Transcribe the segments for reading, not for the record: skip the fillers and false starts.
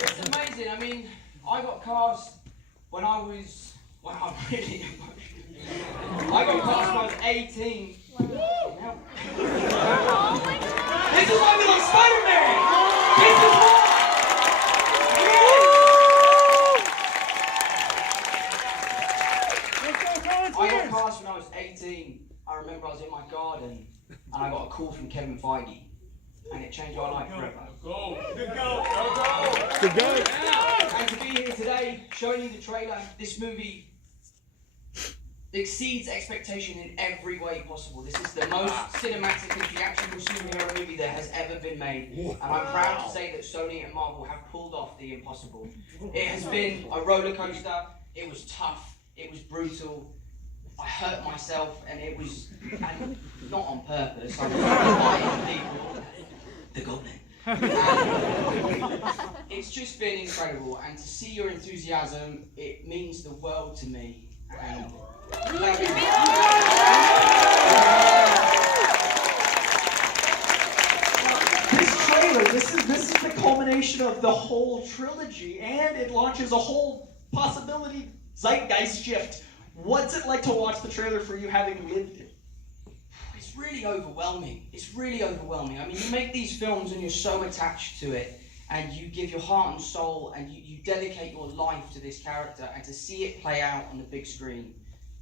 It's amazing. I mean, I got cast when I was, wow, I'm really emotional. I got cast when I was 18. Wow. This is why we love Spider-Man! This is why! I got cast when I was 18. I remember I was in my garden and I got a call from Kevin Feige. And it changed my life forever. Go! Good go! Good go! Yeah. And to be here today, showing you the trailer, this movie exceeds expectation in every way possible. This is the most cinematic and theatrical superhero movie that has ever been made. And I'm proud to say that Sony and Marvel have pulled off the impossible. It has been a roller coaster. It was tough. It was brutal. I hurt myself, and it was not on purpose. I was fighting people. The Goblin. It's just been incredible, and to see your enthusiasm, it means the world to me. And this trailer, this is the culmination of the whole trilogy, and it launches a whole possibility zeitgeist shift. What's it like to watch the trailer for you having lived it? it's really overwhelming. It's really overwhelming. I mean, you make these films and you're so attached to it, and you give your heart and soul, and you dedicate your life to this character, and to see it play out on the big screen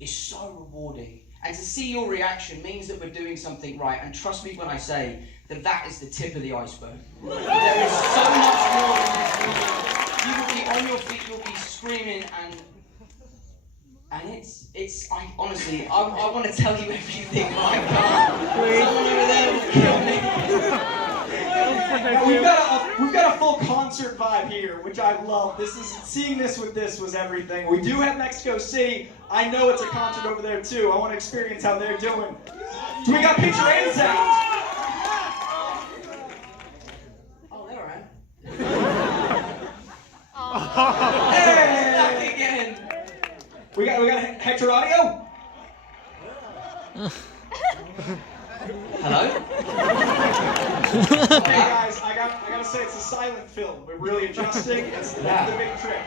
is so rewarding. And to see your reaction means that we're doing something right. And trust me when I say that that is the tip of the iceberg. There is so much more in this movie. You will be on your feet, you'll be screaming, and it's I honestly, I want to tell you everything, but I can't. Someone over there will kill me. Now, we've got a full concert vibe here, which I love. Seeing this with this was everything. We do have Mexico City. I know it's a concert over there too. I want to experience how they're doing. Do we got picture and sound? Oh, they're alright. Hey! Back again. We got Hector audio? Hello? Hey guys, I gotta say it's a silent film. We're really adjusting. That's the big trick.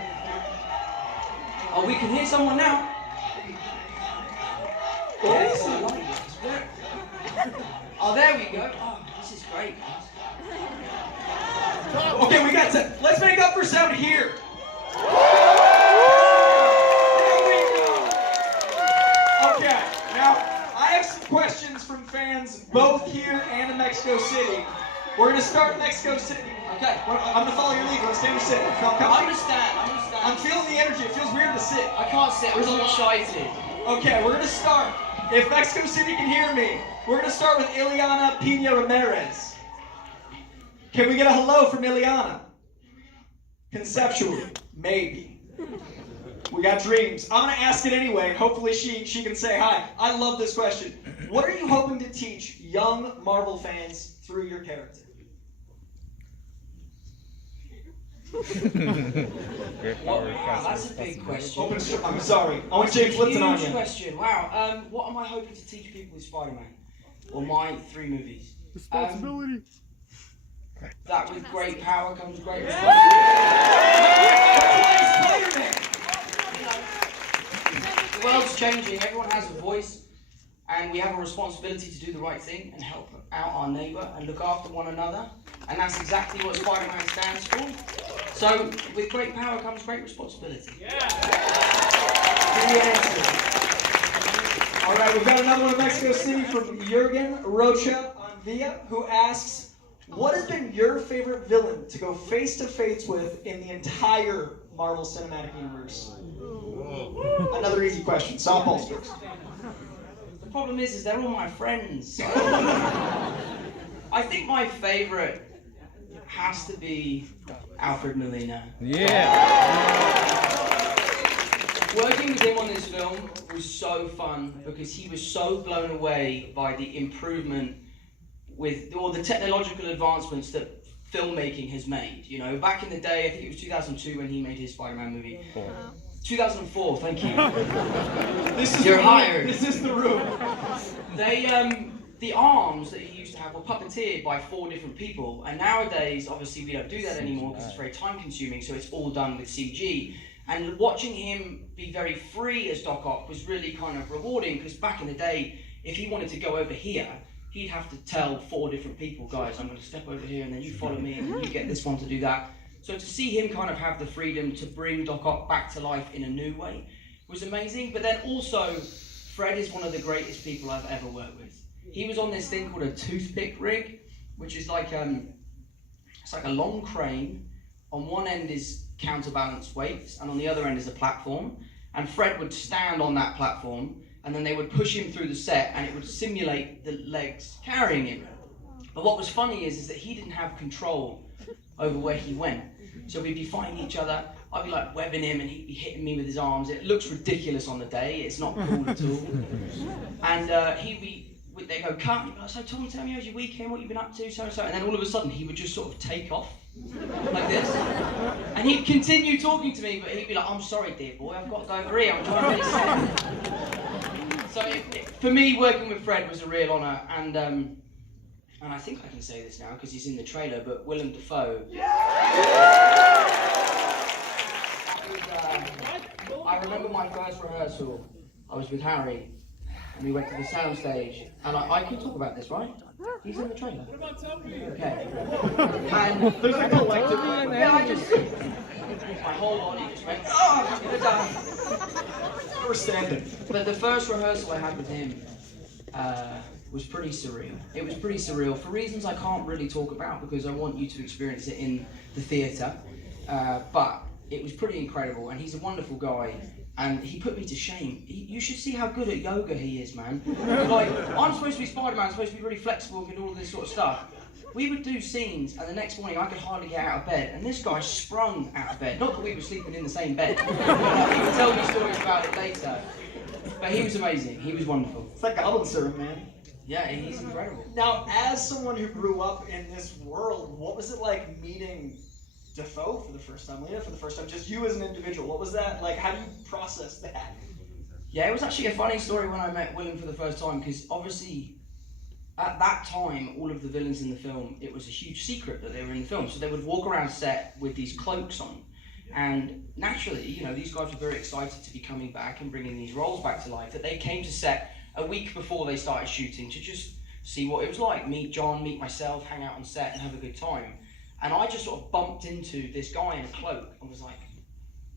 Oh, we can hear someone now. Yes, I like it. Oh, there we go. Oh, this is great. Okay, let's make up for sound here. Okay, now I have some questions from fans both here and in Mexico City. We're gonna start in Mexico City. Okay. I'm gonna follow your lead. Let's stand or sit. I understand. I'm feeling the energy. It feels weird to sit. I can't sit. I'm so excited. Okay, we're gonna start. If Mexico City can hear me, we're gonna start with Ileana Pina Ramirez. Can we get a hello from Ileana? Conceptually, maybe. We got dreams. I'm gonna ask it anyway. Hopefully she can say hi. I love this question. What are you hoping to teach young Marvel fans through your character? Wow, that's a big question. I'm sorry. I want James Lipton on Huge you. question. Wow. What am I hoping to teach people with Spider-Man? Or my 3 movies? Responsibility. That with great power comes great responsibility. The world's changing. Everyone has a voice, and we have a responsibility to do the right thing and help out our neighbour and look after one another. And that's exactly what Spider-Man stands for. So, with great power comes great responsibility. Yeah. All right, we've got another one in Mexico City from Jurgen Rocha Anvia, who asks, what has been your favorite villain to go face-to-face with in the entire Marvel Cinematic Universe? Another easy question. Softball's first. The problem is they're all my friends. I think my favorite has to be Alfred Molina. Yeah. Working with him on this film was so fun because he was so blown away by the improvement with all the technological advancements that filmmaking has made. You know, back in the day, I think it was 2002 when he made his Spider-Man movie. 2004, thank you. This is You're the hired. This is the room. They the arms that he used to have were puppeteered by 4 different people, and nowadays, obviously, we don't do that anymore because it's very time-consuming, so it's all done with CG. And watching him be very free as Doc Ock was really kind of rewarding, because back in the day, if he wanted to go over here, he'd have to tell 4 different people, guys, I'm going to step over here, and then you follow me, and then you get this one to do that. So to see him kind of have the freedom to bring Doc Ock back to life in a new way was amazing. But then also, Fred is one of the greatest people I've ever worked with. He was on this thing called a toothpick rig, which is like it's like a long crane. On one end is counterbalance weights, and on the other end is a platform. And Fred would stand on that platform, and then they would push him through the set, and it would simulate the legs carrying him. But what was funny is that he didn't have control over where he went. So we'd be fighting each other. I'd be like webbing him, and he'd be hitting me with his arms. It looks ridiculous on the day. It's not cool at all. And they go, cut. And he'd be like, so Tom, tell me how's your weekend, what you've been up to, so. And then all of a sudden, he would just sort of take off like this. And he'd continue talking to me, but he'd be like, I'm sorry, dear boy, I've got to go over here. I'm trying to reset. So for me, working with Fred was a real honour. And I think I can say this now because he's in the trailer, but Willem Dafoe. I remember my first rehearsal. I was with Harry, and we went to the soundstage. And I can talk about this, right? He's in the trailer. Okay. And There's a collective. My whole body just went, oh, I'm gonna die. We're standing. But the first rehearsal I had with him was pretty surreal. It was pretty surreal for reasons I can't really talk about because I want you to experience it in the theatre. But it was pretty incredible, and he's a wonderful guy, and he put me to shame. You should see how good at yoga he is, man. Like, I'm supposed to be Spider-Man, I'm supposed to be really flexible and all this sort of stuff. We would do scenes, and the next morning I could hardly get out of bed, and this guy sprung out of bed. Not that we were sleeping in the same bed. He would tell me stories about it later. But he was amazing. He was wonderful. It's like goblin syrup, man. Yeah, he's incredible. Now, as someone who grew up in this world, what was it like meeting Dafoe for the first time, Lena for the first time, just you as an individual? What was that like? How do you process that? Yeah, it was actually a funny story when I met Willem for the first time, because obviously at that time, all of the villains in the film, it was a huge secret that they were in the film. So they would walk around set with these cloaks on. And naturally, you know, these guys were very excited to be coming back and bringing these roles back to life, that they came to set a week before they started shooting to just see what it was like, meet John, meet myself, hang out on set and have a good time. And I just sort of bumped into this guy in a cloak and was like,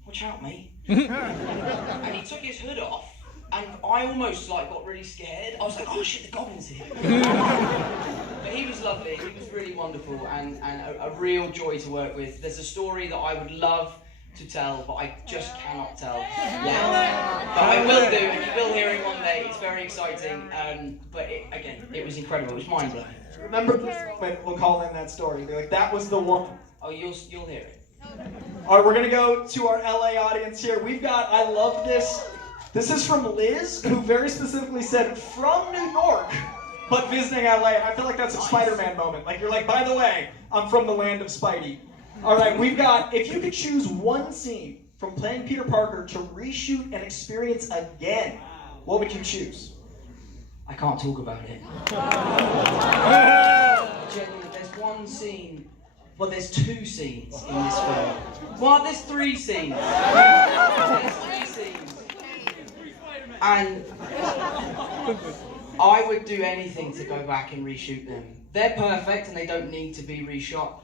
watch out, mate. And he took his hood off, and I almost like got really scared. I was like, oh shit, the goblin's here. But he was lovely, he was really wonderful, and a real joy to work with. There's a story that I would love to tell, but I just cannot tell yet. But I will do, and you will hear it one day. It's very exciting, but it was incredible. It was mind-blowing. Remember this moment, we'll call in that story. Be like, that was the one. Oh, you'll hear it. All right, we're going to go to our LA audience here. We've got, I love this. This is from Liz, who very specifically said, from New York, but visiting LA. And I feel like that's a Spider-Man moment. Like, you're like, by the way, I'm from the land of Spidey. All right, we've got, if you could choose one scene from playing Peter Parker to reshoot and experience again, what would you choose? I can't talk about it. Genuinely, there's one scene, well, there's 2 scenes in this film. Well, there's 3 scenes. There's 3 scenes. And I would do anything to go back and reshoot them. They're perfect and they don't need to be reshot.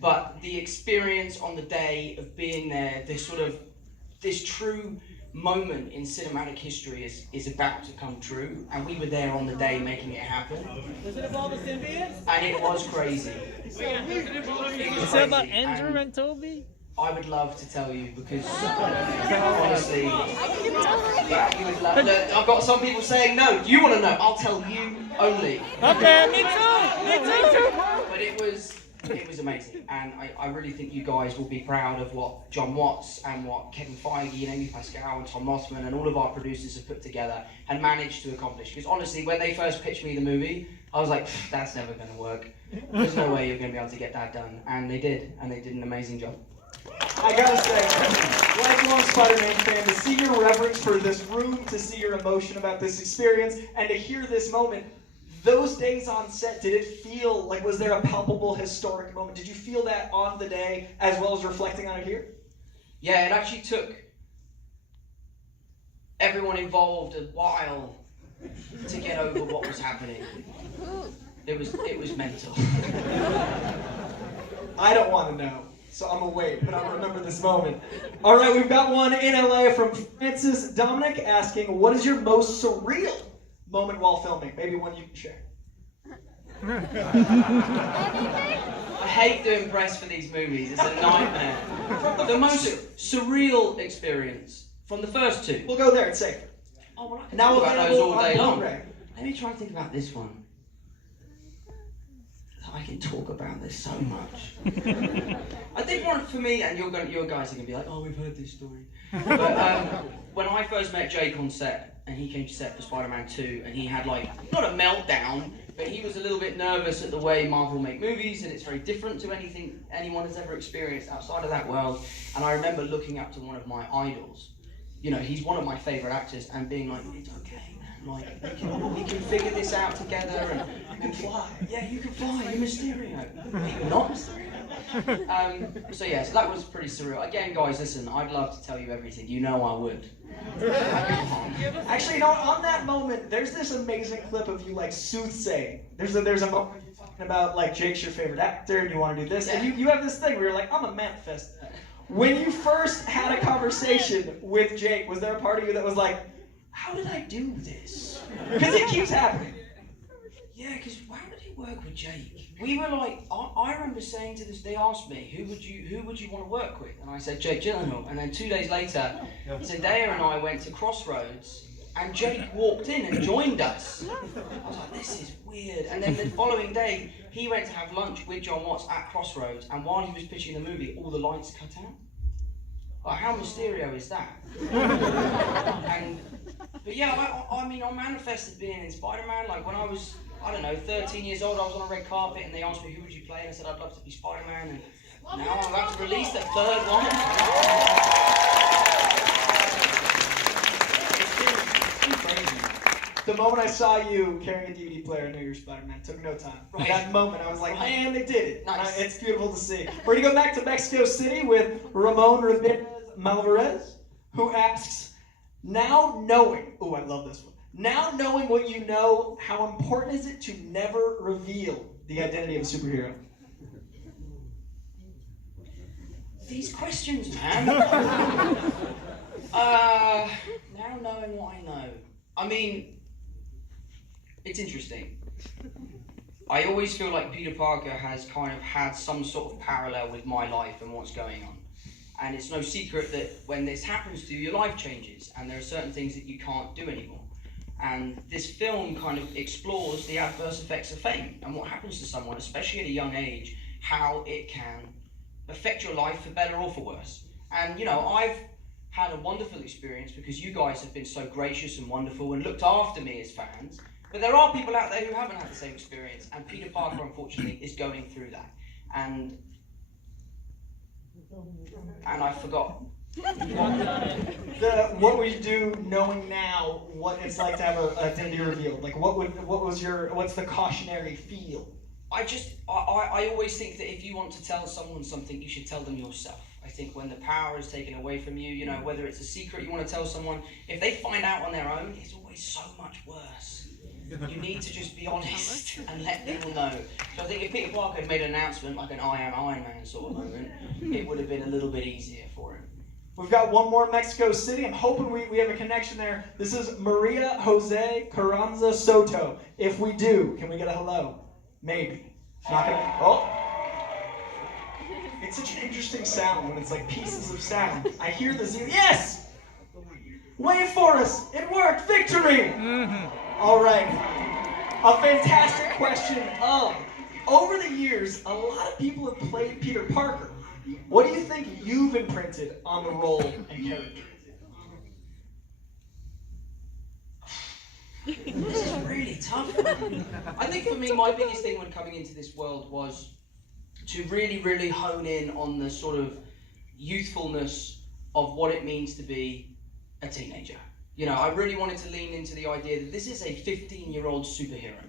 But the experience on the day of being there, this true moment in cinematic history is about to come true, and we were there on the day making it happen. Does it involve the symbiotes? And it was crazy. Is it about Andrew and Toby? I would love to tell you because honestly, yeah, you would love. Look, I've got some people saying no. Do you want to know? I'll tell you only. Okay, me too. Me too. But it was amazing, and I really think you guys will be proud of what John Watts and what Kevin Feige and Amy Pascal and Tom Mossman and all of our producers have put together and managed to accomplish. Because honestly, when they first pitched me the movie, I was like, that's never going to work. There's no way you're going to be able to get that done. And they did an amazing job. I gotta say, lifelong Spider-Man fan, to see your reverence for this room, to see your emotion about this experience, and to hear this moment, Those days on set, did it feel like, was there a palpable historic moment? Did you feel that on the day as well as reflecting on it here? Yeah, it actually took everyone involved a while to get over what was happening. It was mental. I don't want to know, so I'm gonna wait, but I'll remember this moment. All right, we've got one in LA from Francis Dominic asking, what is your most surreal moment while filming? Maybe one you can share. I hate doing press for these movies. It's a nightmare. The most surreal experience from the first two. We'll go there, it's safe. Oh, well, I can Now talk about those all day long. Blu-ray. Let me try and think about this one. I can talk about this so much. I think one for me, and your guys are going to be like, oh, we've heard this story. But when I first met Jake on set, and he came to set for Spider-Man 2, and he had like, not a meltdown, but he was a little bit nervous at the way Marvel make movies, and it's very different to anything anyone has ever experienced outside of that world. And I remember looking up to one of my idols. You know, he's one of my favorite actors, and being like, it's okay, man. Like, we can figure this out together, and you can fly. Yeah, you can fly. You're Mysterio. You're not Mysterio. So yeah, so that was pretty surreal. Again, guys, listen, I'd love to tell you everything. You know I would. Actually, you know, on that moment, there's this amazing clip of you like soothsaying. There's a moment where you're talking about like Jake's your favorite actor, and you want to do this, and you have this thing where you're like, I'm a manifest. When you first had a conversation with Jake, was there a part of you that was like, how did I do this? Because it keeps happening. Yeah, because how did he work with Jake? We were like, I remember saying to this, they asked me, who would you want to work with? And I said, Jake Gyllenhaal. And then 2 days later, Zendaya and I went to Crossroads, and Jake walked in and joined us. I was like, this is weird. And then the following day, he went to have lunch with John Watts at Crossroads, and while he was pitching the movie, all the lights cut out. Like, how Mysterio is that? But yeah, I mean, I manifested being in Spider-Man. Like when I was, I don't know, 13 years old, I was on a red carpet and they asked me, who would you play? And I said, I'd love to be Spider-Man. And now I'm about to release the third one. It's been crazy. The moment I saw you carrying a DVD player, I knew you were Spider-Man. Took no time. Right. That moment, I was like, man, they did it. Nice. It's beautiful to see. We're going to go back to Mexico City with Ramon Ramirez Malvarez, who asks, now knowing, oh, I love this one. Now knowing what you know, how important is it to never reveal the identity of a superhero? These questions, man. Now knowing what I know. I mean, it's interesting. I always feel like Peter Parker has kind of had some sort of parallel with my life and what's going on. And it's no secret that when this happens to you, your life changes, and there are certain things that you can't do anymore. And this film kind of explores the adverse effects of fame and what happens to someone, especially at a young age, how it can affect your life for better or for worse. And you know, I've had a wonderful experience because you guys have been so gracious and wonderful and looked after me as fans. But there are people out there who haven't had the same experience, and Peter Parker, unfortunately, is going through that. And I forgot. What would you do knowing now what it's like to have an identity revealed? Like, what's the cautionary feel? I always think that if you want to tell someone something, you should tell them yourself. I think when the power is taken away from you, you know, whether it's a secret you want to tell someone, if they find out on their own, it's always so much worse. You need to just be honest and let people know. So I think if Peter Parker had made an announcement, like an I am Iron Man sort of moment, it would have been a little bit easier for him. We've got one more Mexico City. I'm hoping we have a connection there. This is Maria Jose Carranza Soto. If we do, can we get a hello? Maybe. Not gonna. Oh. It's such an interesting sound when it's like pieces of sound. I hear the Z. Yes! Wait for us. It worked. Victory! Mm-hmm. All right. A fantastic question of, over the years, a lot of people have played Peter Parker. What do you think you've imprinted on the role and character? This is really tough. I think for me, my biggest thing when coming into this world was to really, really hone in on the sort of youthfulness of what it means to be a teenager. You know, I really wanted to lean into the idea that this is a 15-year-old superhero.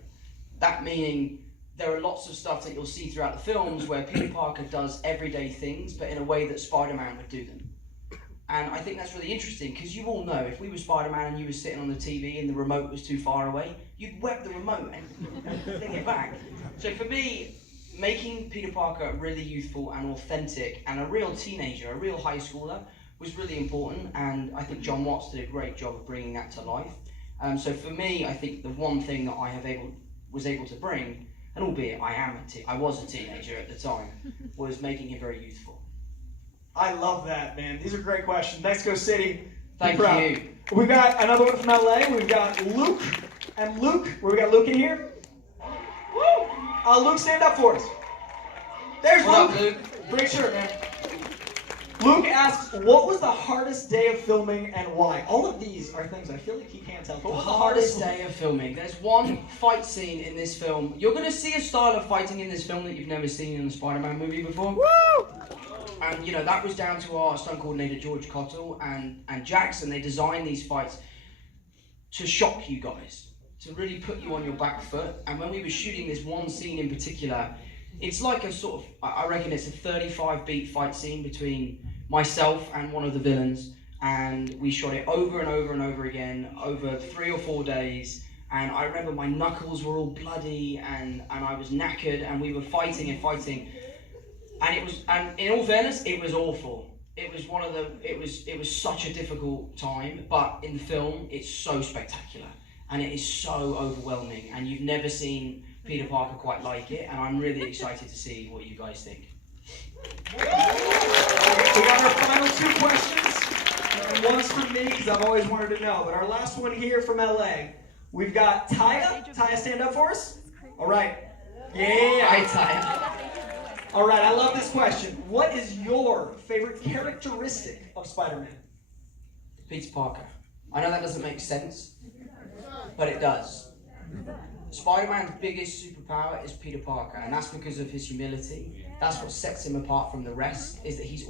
That meaning there are lots of stuff that you'll see throughout the films where Peter Parker does everyday things, but in a way that Spider-Man would do them. And I think that's really interesting, because you all know, if we were Spider-Man and you were sitting on the TV and the remote was too far away, you'd web the remote and fling it back. So for me, making Peter Parker really youthful and authentic and a real teenager, a real high schooler, was really important, and I think John Watts did a great job of bringing that to life. So for me, I think the one thing that I was able to bring, and albeit I was a teenager at the time, was making him very youthful. I love that, man. These are great questions. Mexico City. Thank proud. you. We've got another one from LA. We've got Luke. And Luke, where we got Luke in here? Woo! Luke, stand up for us. There's What Luke. up, Luke? Great shirt, man. Luke asks, what was the hardest day of filming and why? All of these are things I feel like he can't tell. What was the hardest day of filming? There's one fight scene in this film. You're going to see a style of fighting in this film that you've never seen in a Spider-Man movie before. Woo! And, you know, that was down to our stunt coordinator, George Cottle, and Jackson. They designed these fights to shock you guys, to really put you on your back foot. And when we were shooting this one scene in particular, it's like a sort of, I reckon it's a 35-beat fight scene between myself and one of the villains. And we shot it over and over and over again, over 3 or 4 days. And I remember my knuckles were all bloody and I was knackered, and we were fighting and fighting. And in all fairness, it was awful. It was such a difficult time, but in the film, it's so spectacular. And it is so overwhelming, and you've never seen Peter Parker quite like it, and I'm really excited to see what you guys think. We got our final 2 questions. And one's from me, because I've always wanted to know. But our last one here from LA, we've got Taya. Taya, stand up for us. All right. Yeah. Hi, Ty. All right, I love this question. What is your favorite characteristic of Spider-Man? Peter Parker. I know that doesn't make sense, but it does. Spider-Man's biggest superpower is Peter Parker, and that's because of his humility. That's what sets him apart from the rest, is that he's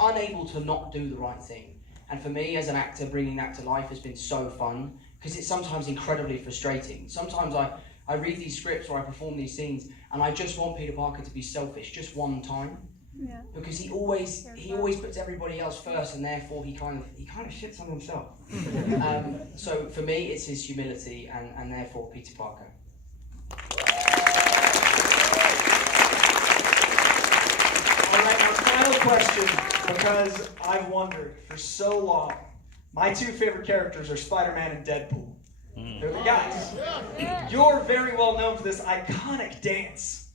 unable to not do the right thing. And for me, as an actor, bringing that to life has been so fun, because it's sometimes incredibly frustrating. Sometimes I read these scripts or I perform these scenes, and I just want Peter Parker to be selfish just one time, because he always puts everybody else first, and therefore he kind of shits on himself. So for me, it's his humility, and therefore Peter Parker. All right, our final question, because I've wondered for so long. My 2 favorite characters are Spider-Man and Deadpool. They're the guys. You're very well known for this iconic dance.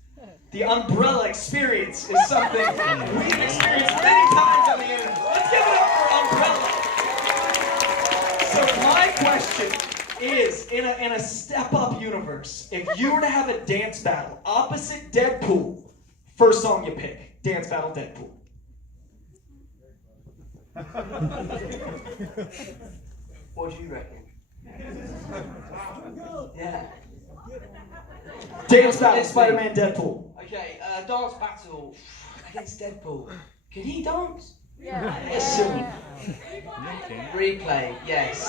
The umbrella experience is something we've experienced many times on the internet. Let's give it up for umbrella. So my question is, in a step-up universe, if you were to have a dance battle opposite Deadpool, first song you pick, dance battle Deadpool. What do you reckon? Yeah. Dance battle, Spider-Man, Deadpool. Okay, dance battle against Deadpool. Can he dance? Yeah. Listen. Replay, yes.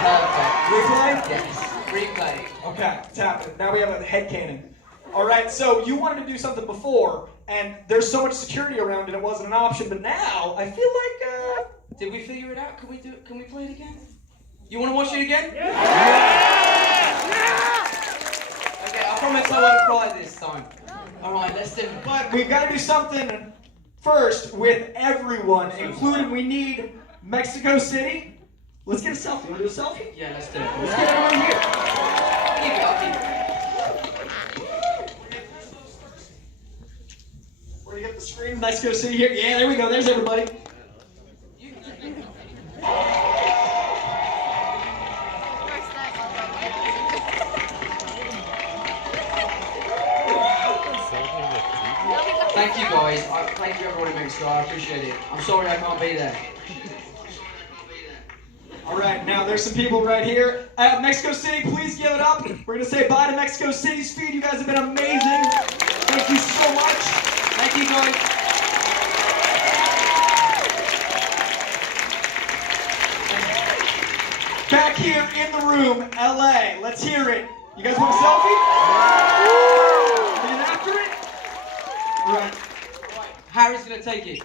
Perfect. Replay? Yes. Replay. Okay, it's happening. Now we have a headcanon. All right, so you wanted to do something before, and there's so much security around it, it wasn't an option. But now I feel like, Did we figure it out? Can we do it? Can we play it again? You want to watch it again? Yeah. Okay, I promise I won't cry this time. All right, let's do it. But we've got to do something first with everyone, including we need Mexico City. Let's get a selfie. Want to do a selfie? Yeah, let's do it. Let's get everyone here. I'll keep it. We're gonna get the screen. Mexico City here. Yeah, there we go. There's everybody. Thank you guys. Thank you everyone in Mexico. I appreciate it. I'm sorry I can't be there. All right, now there's some people right here. Mexico City, please give it up. We're gonna say bye to Mexico City's feed. You guys have been amazing. Thank you so much. Thank you guys. Back here in the room, LA. Let's hear it You guys want a selfie? Are we getting after it? All right. Harry's gonna take it.